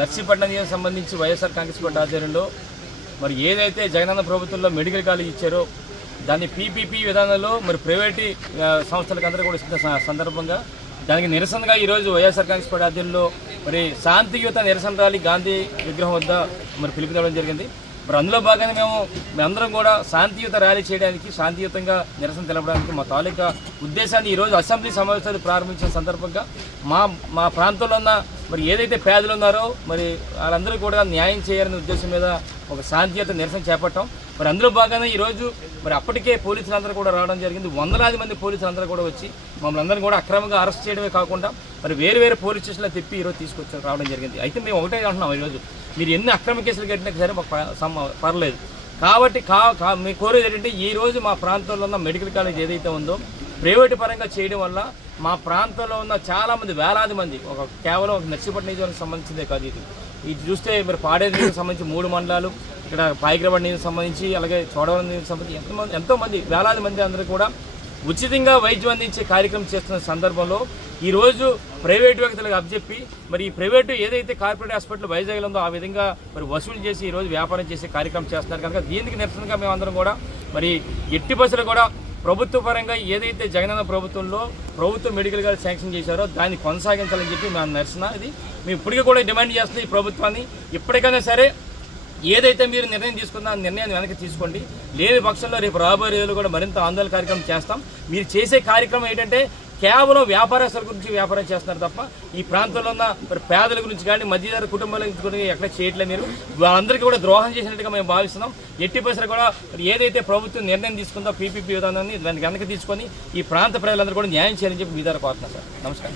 నర్సీపట్నం సంబంధించి వైఎస్ఆర్ కాంగ్రెస్ పార్టీ ఆధ్వర్యంలో మరి ఏదైతే జగనన్న ప్రభుత్వంలో మెడికల్ కాలేజ్ ఇచ్చారో దాన్ని పీపీపీ విధానంలో మరి ప్రైవేటు సంస్థలకు అందరూ కూడా ఇస్తున్న సందర్భంగా దానికి నిరసనగా ఈరోజు వైఎస్ఆర్ కాంగ్రెస్ పార్టీ ఆధ్వర్యంలో మరి శాంతియుత నిరసన ర్యాలీ గాంధీ విగ్రహం వద్ద మరి పిలుపునివ్వడం జరిగింది. మరి అందులో భాగంగా మేమందరం కూడా శాంతియుత ర్యాలీ చేయడానికి, శాంతియుతంగా నిరసన తెలపడానికి మా తాలూకా ఉద్దేశాన్ని ఈరోజు అసెంబ్లీ సమావేశాలు ప్రారంభించిన సందర్భంగా మా ప్రాంతంలో ఉన్న మరి ఏదైతే పేదలు ఉన్నారో మరి వాళ్ళందరూ కూడా న్యాయం చేయాలనే ఉద్దేశం మీద ఒక శాంతియుత నిరసన చేపట్టాం. మరి అందులో భాగంగా ఈరోజు మరి అప్పటికే పోలీసులందరూ కూడా రావడం జరిగింది. వందలాది మంది పోలీసులందరూ కూడా వచ్చి మమ్మల్ని అందరూ కూడా అక్రమంగా అరెస్ట్ చేయడమే కాకుండా మరి వేరే పోలీస్ స్టేషన్లో తిప్పి ఈరోజు తీసుకొచ్చి రావడం జరిగింది. అయితే మేము ఒకటే అంటున్నాం, ఈరోజు మీరు ఎన్ని అక్రమ కేసులు కట్టినా సరే మాకు పర్లేదు. కాబట్టి మీ కోరేది ఏంటంటే ఈరోజు మా ప్రాంతంలో ఉన్న మెడికల్ కాలేజ్ ఏదైతే ఉందో ప్రైవేటు పరంగా చేయడం వల్ల మా ప్రాంతంలో ఉన్న చాలామంది వేలాది మంది కేవలం నర్సీపట్నం నియోజకవర్గానికి సంబంధించిందే కాదు, ఇది చూస్తే మరి పాడేరు నియోజకవర్గానికి సంబంధించి 3 మండలాలు, ఇక్కడ పాయిగ్రాబాద్ నియోజకవర్గానికి సంబంధించి, అలాగే చోడవరం నియోజకవర్గానికి సంబంధించి ఎంతోమంది వేలాది మంది అందరూ కూడా ఉచితంగా వైద్యం అందించే కార్యక్రమం చేస్తున్న సందర్భంలో ఈరోజు ప్రైవేటు వ్యక్తులకు అప్పచెప్పి మరి ఈ ప్రైవేటు ఏదైతే కార్పొరేట్ హాస్పిటల్ వైజాగ్లో ఉందో ఆ విధంగా మరి వసూలు చేసి ఈరోజు వ్యాపారం చేసే కార్యక్రమం చేస్తున్నారు కనుక దీనికి నిరసనగా మేమందరం కూడా మరి ఎట్టి బస్సులు కూడా ప్రభుత్వ పరంగా ఏదైతే జగనన్న ప్రభుత్వంలో ప్రభుత్వ మెడికల్ కాలేజ్ శాంక్షన్ చేశారో దాన్ని కొనసాగించాలని చెప్పి మేము నిరసన ఇది మేము ఇప్పటికీ కూడా డిమాండ్ చేస్తున్నాం. ఈ ప్రభుత్వాన్ని ఇప్పటికైనా సరే ఏదైతే మీరు నిర్ణయం తీసుకున్నా నిర్ణయాన్ని వెనక్కి తీసుకోండి, లేని పక్షంలో రేపు రాబోయే రోజులు కూడా మరింత ఆందోళన కార్యక్రమం చేస్తాం. మీరు చేసే కార్యక్రమం ఏంటంటే కేవలం వ్యాపారస్తుల గురించి వ్యాపారం చేస్తున్నారు తప్ప ఈ ప్రాంతంలో ఉన్న మరి పేదల గురించి కానీ మధ్యతర కుటుంబాల గురించి ఎక్కడ చేయట్లేదు. మీరు వాళ్ళందరికీ కూడా ద్రోహం చేసినట్టుగా మేము భావిస్తున్నాం. ఎట్టి పరిస్థితుల్లో కూడా ఏదైతే ప్రభుత్వం నిర్ణయం తీసుకుందో పీపీపీ విధానాన్ని దాన్ని వెనక్కి తీసుకొని ఈ ప్రాంత ప్రజలందరూ కూడా న్యాయం చేయాలని చెప్పి మీ ద్వారా కోరుతున్నాం సార్. నమస్కారం.